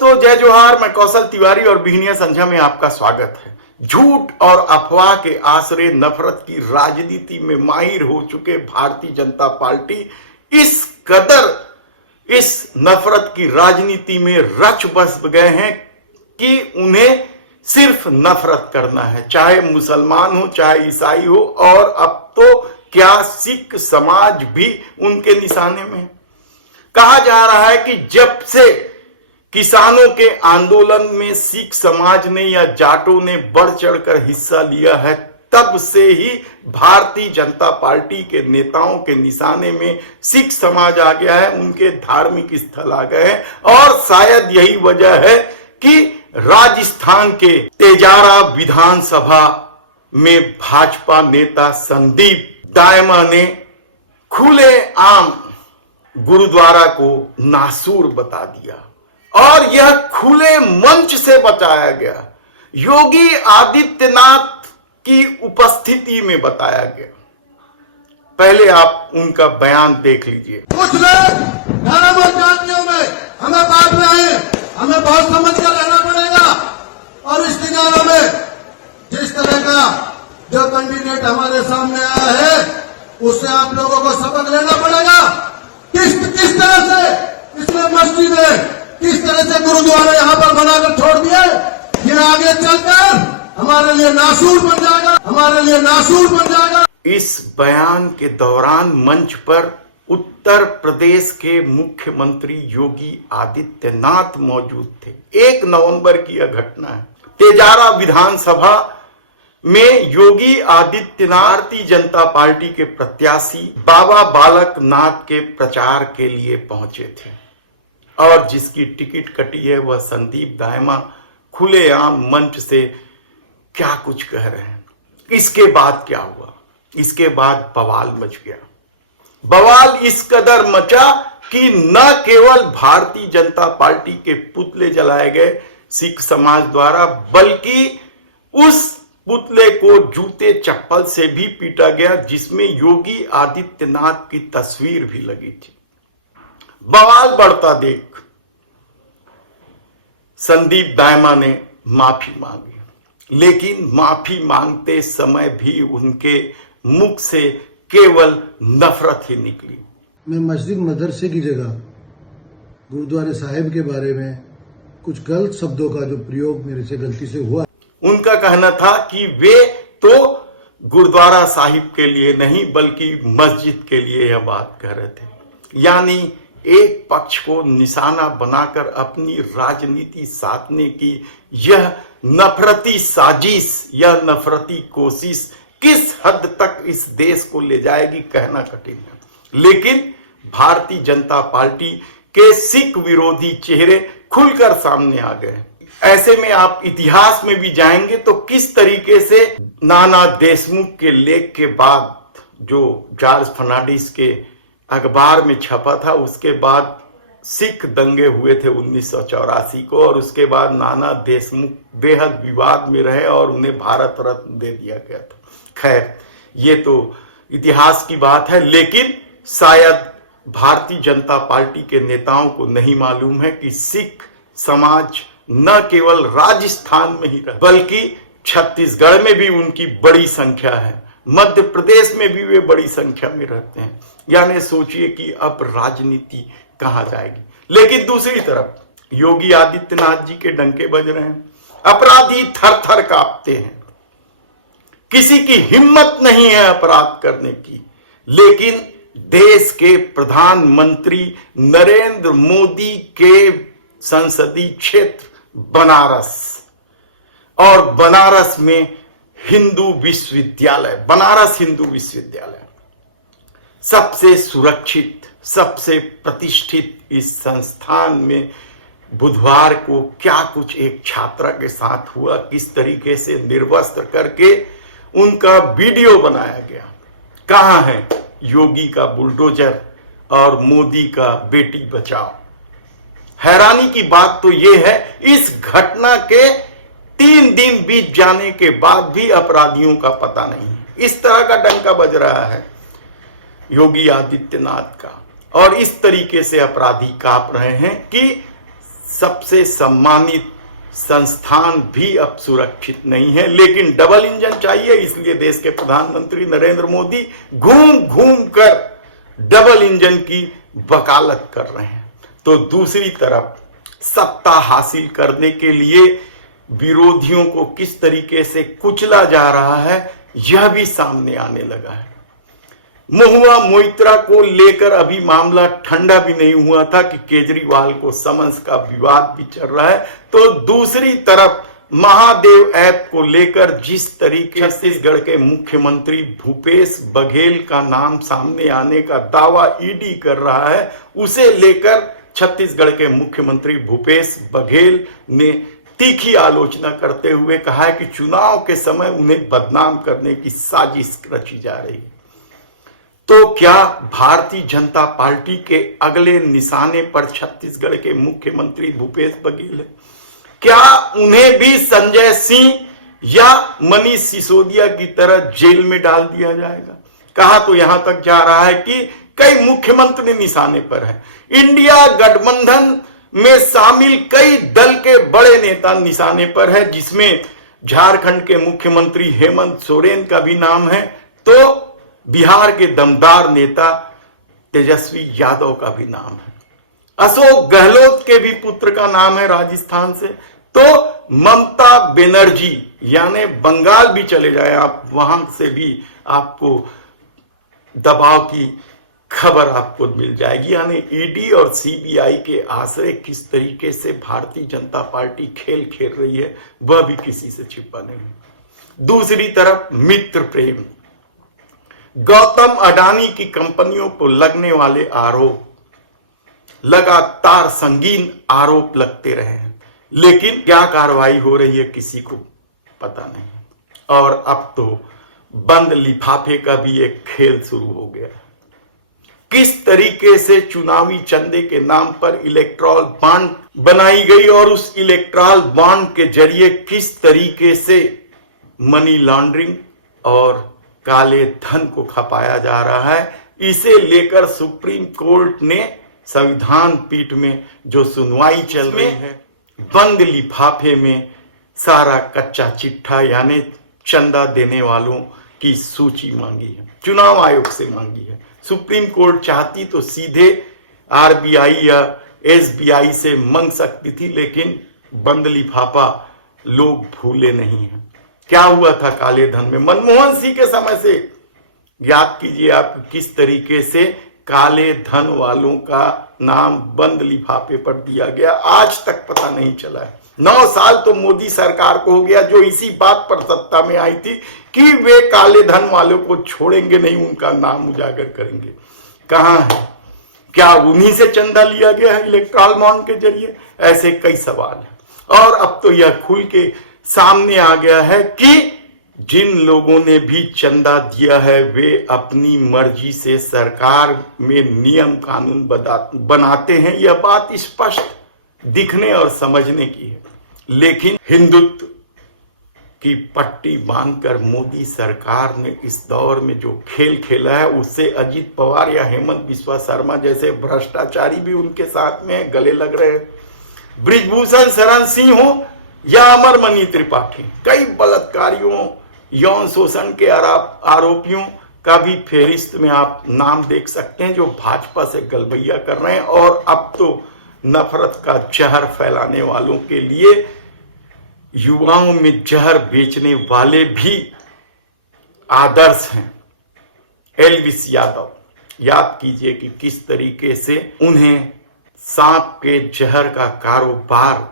दोस्तों, जय जोहार। मैं कौशल तिवारी और बिहनिया संझा में आपका स्वागत है। झूठ और अफवाह के आश्रय नफरत की राजनीति में माहिर हो चुके भारतीय जनता पार्टी इस कदर इस नफरत की राजनीति में रच बस गए हैं कि उन्हें सिर्फ नफरत करना है, चाहे मुसलमान हो चाहे ईसाई हो, और अब तो क्या सिख समाज भी उनके निशाने में। कहा जा रहा है कि जब से किसानों के आंदोलन में सिख समाज ने या जाटों ने बढ़ चढ़कर हिस्सा लिया है, तब से ही भारतीय जनता पार्टी के नेताओं के निशाने में सिख समाज आ गया है, उनके धार्मिक स्थल आ गए हैं। और शायद यही वजह है कि राजस्थान के तेजारा विधानसभा में भाजपा नेता संदीप दायमा ने खुलेआम गुरुद्वारा को नासूर बता दिया, और यह खुले मंच से बताया गया, योगी आदित्यनाथ की उपस्थिति में बताया गया। पहले आप उनका बयान देख लीजिए। कुछ लोग धर्म और जातियों में हमें बांट रहे हैं, हमें बहुत समझ कर रहना पड़ेगा। और इस दिनों में जिस तरह का जो कैंडिडेट हमारे सामने आया है, उससे आप लोगों को सबक लेना पड़ेगा। किस तरह से इसमें मस्जिद है, किस तरह से गुरुद्वारा यहाँ पर बनाकर छोड़ दिए, ये आगे चलकर हमारे लिए नासूर बन जाएगा, हमारे लिए नासूर बन जाएगा। इस बयान के दौरान मंच पर उत्तर प्रदेश के मुख्यमंत्री योगी आदित्यनाथ मौजूद थे। 1 नवंबर की यह घटना है। तेजारा विधानसभा में योगी आदित्यनाथ भारतीय जनता पार्टी के प्रत्याशी बाबा बालक नाथ के प्रचार के लिए पहुंचे थे, और जिसकी टिकट कटी है वह संदीप दायमा खुलेआम मंच से क्या कुछ कह रहे हैं। इसके बाद क्या हुआ? इसके बाद बवाल मच गया। बवाल इस कदर मचा कि न केवल भारतीय जनता पार्टी के पुतले जलाए गए सिख समाज द्वारा, बल्कि उस पुतले को जूते चप्पल से भी पीटा गया, जिसमें योगी आदित्यनाथ की तस्वीर भी लगी थी। बवाल बढ़ता देख संदीप दायमा ने माफी मांगी, लेकिन माफी मांगते समय भी उनके मुख से केवल नफरत ही निकली। मैं मस्जिद मदरसे की जगह गुरुद्वारे साहिब के बारे में कुछ गलत शब्दों का जो प्रयोग मेरे से गलती से हुआ, उनका कहना था कि वे तो गुरुद्वारा साहिब के लिए नहीं बल्कि मस्जिद के लिए यह बात कह रहे थे। यानी एक पक्ष को निशाना बनाकर अपनी राजनीति साधने की यह नफरती साजिश, यह नफरती कोशिश किस हद तक इस देश को ले जाएगी कहना कठिन है। लेकिन भारतीय जनता पार्टी के सिख विरोधी चेहरे खुलकर सामने आ गए। ऐसे में आप इतिहास में भी जाएंगे तो किस तरीके से नाना देशमुख के लेख के बाद, जो जॉर्ज फर्नांडिस के अखबार में छपा था, उसके बाद सिख दंगे हुए थे 1984 को, और उसके बाद नाना देशमुख बेहद विवाद में रहे और उन्हें भारत रत्न दे दिया गया था। खैर, ये तो इतिहास की बात है, लेकिन शायद भारतीय जनता पार्टी के नेताओं को नहीं मालूम है कि सिख समाज न केवल राजस्थान में ही रहे, बल्कि छत्तीसगढ़ में भी उनकी बड़ी संख्या है, मध्य प्रदेश में भी वे बड़ी संख्या में रहते हैं। यानी सोचिए कि अब राजनीति कहां जाएगी। लेकिन दूसरी तरफ योगी आदित्यनाथ जी के डंके बज रहे हैं, अपराधी थर थर कांपते हैं, किसी की हिम्मत नहीं है अपराध करने की। लेकिन देश के प्रधानमंत्री नरेंद्र मोदी के संसदीय क्षेत्र बनारस, और बनारस में हिंदू विश्वविद्यालय, बनारस हिंदू विश्वविद्यालय सबसे सुरक्षित, सबसे प्रतिष्ठित, इस संस्थान में बुधवार को क्या कुछ एक छात्रा के साथ हुआ, किस तरीके से निर्वस्त्र करके उनका वीडियो बनाया गया। कहां है योगी का बुलडोजर और मोदी का बेटी बचाओ? हैरानी की बात तो यह है, इस घटना के 3 दिन बीत जाने के बाद भी अपराधियों का पता नहीं। इस तरह का डंका बज रहा है योगी आदित्यनाथ का, और इस तरीके से अपराधी कांप रहे हैं कि सबसे सम्मानित संस्थान भी अब सुरक्षित नहीं है। लेकिन डबल इंजन चाहिए, इसलिए देश के प्रधानमंत्री नरेंद्र मोदी घूम घूम कर डबल इंजन की वकालत कर रहे हैं। तो दूसरी तरफ सत्ता हासिल करने के लिए विरोधियों को किस तरीके से कुचला जा रहा है, यह भी सामने आने लगा है। महुआ मोइत्रा को लेकर अभी मामला ठंडा भी नहीं हुआ था कि केजरीवाल को समन्स का विवाद भी चल रहा है। तो दूसरी तरफ महादेव ऐप को लेकर जिस तरीके छत्तीसगढ़ के मुख्यमंत्री भूपेश बघेल का नाम सामने आने का दावा ईडी कर रहा है, उसे लेकर छत्तीसगढ़ के मुख्यमंत्री भूपेश बघेल ने तीखी आलोचना करते हुए कहा है कि चुनाव के समय उन्हें बदनाम करने की साजिश रची जा रही है। तो क्या भारतीय जनता पार्टी के अगले निशाने पर छत्तीसगढ़ के मुख्यमंत्री भूपेश बघेल है? क्या उन्हें भी संजय सिंह या मनीष सिसोदिया की तरह जेल में डाल दिया जाएगा? कहा तो यहां तक जा रहा है कि कई मुख्यमंत्री निशाने पर है। इंडिया गठबंधन में शामिल कई दल के बड़े नेता निशाने पर है, जिसमें झारखंड के मुख्यमंत्री हेमंत सोरेन का भी नाम है, तो बिहार के दमदार नेता तेजस्वी यादव का भी नाम है, अशोक गहलोत के भी पुत्र का नाम है राजस्थान से, तो ममता बनर्जी यानी बंगाल भी चले जाए आप, वहां से भी आपको दबाव की खबर आपको मिल जाएगी। यानी ईडी और सीबीआई के आश्रय किस तरीके से भारतीय जनता पार्टी खेल खेल रही है, वह भी किसी से छिपा नहीं है। दूसरी तरफ मित्र प्रेम, गौतम अडानी की कंपनियों को लगने वाले आरोप, लगातार संगीन आरोप लगते रहे हैं, लेकिन क्या कार्रवाई हो रही है किसी को पता नहीं। और अब तो बंद लिफाफे का भी एक खेल शुरू हो गया। किस तरीके से चुनावी चंदे के नाम पर इलेक्ट्रॉल बॉन्ड बनाई गई और उस इलेक्ट्रॉल बॉन्ड के जरिए किस तरीके से मनी लॉन्ड्रिंग और काले धन को खपाया जा रहा है, इसे लेकर सुप्रीम कोर्ट ने संविधान पीठ में जो सुनवाई चल रही है, बंद लिफाफे में सारा कच्चा चिट्ठा यानी चंदा देने वालों की सूची मांगी है, चुनाव आयोग से मांगी है। सुप्रीम कोर्ट चाहती तो सीधे आरबीआई या एसबीआई से मांग सकती थी, लेकिन बंद लिफाफा लोग भूले नहीं हैं। क्या हुआ था काले धन में? मनमोहन सिंह के समय से याद कीजिए आप किस तरीके से काले धन वालों का नाम बंद लिफाफे पर दिया गया, आज तक पता नहीं चला है। 9 साल तो मोदी सरकार को हो गया, जो इसी बात पर सत्ता में आई थी कि वे काले धन वालों को छोड़ेंगे नहीं, उनका नाम उजागर करेंगे। कहां है? क्या उन्हीं से चंदा लिया गया है इलेक्ट्रॉल बॉन्ड के जरिए? ऐसे कई सवाल हैं। और अब तो यह खुल के सामने आ गया है कि जिन लोगों ने भी चंदा दिया है वे अपनी मर्जी से सरकार में नियम कानून बनाते हैं। यह बात स्पष्ट दिखने और समझने की है। लेकिन हिंदुत्व की पट्टी बांधकर मोदी सरकार ने इस दौर में जो खेल खेला है, उससे अजीत पवार या हेमंत बिस्वा शर्मा जैसे भ्रष्टाचारी भी उनके साथ में गले लग रहे हैं। बृजभूषण शरण सिंह हो या अमरमणि त्रिपाठी, कई बलात्कारियों, यौन शोषण के आरोपियों का भी फेरिस्त में आप नाम देख सकते हैं, जो भाजपा से गलबैया कर रहे हैं। और अब तो नफरत का जहर फैलाने वालों के लिए युवाओं में जहर बेचने वाले भी आदर्श हैं। एलविस यादव, याद कीजिए कि किस तरीके से उन्हें सांप के जहर का कारोबार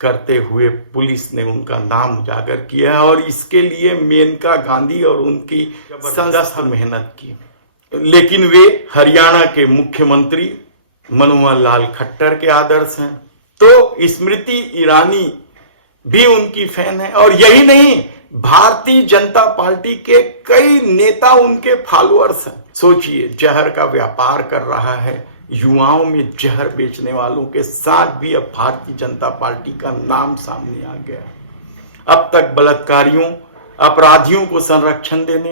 करते हुए पुलिस ने उनका नाम उजागर किया है, और इसके लिए मेनका गांधी और उनकी जबरदस्त मेहनत की। लेकिन वे हरियाणा के मुख्यमंत्री मनोहर लाल खट्टर के आदर्श हैं, तो स्मृति ईरानी भी उनकी फैन है। और यही नहीं, भारतीय जनता पार्टी के कई नेता उनके फॉलोअर्स हैं। सोचिए, जहर का व्यापार कर रहा है, युवाओं में जहर बेचने वालों के साथ भी अब भारतीय जनता पार्टी का नाम सामने आ गया। अब तक बलात्कारियों, अपराधियों को संरक्षण देने,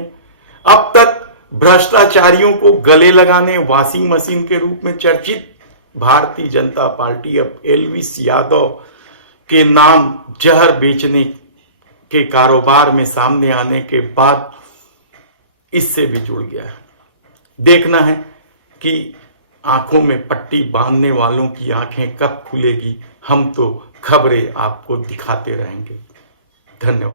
अब तक भ्रष्टाचारियों को गले लगाने, वॉशिंग मशीन के रूप में चर्चित भारतीय जनता पार्टी अब एलविस यादव के नाम जहर बेचने के कारोबार में सामने आने के बाद इससे भी जुड़ गया है। देखना है कि आंखों में पट्टी बांधने वालों की आंखें कब खुलेगी। हम तो खबरें आपको दिखाते रहेंगे। धन्यवाद।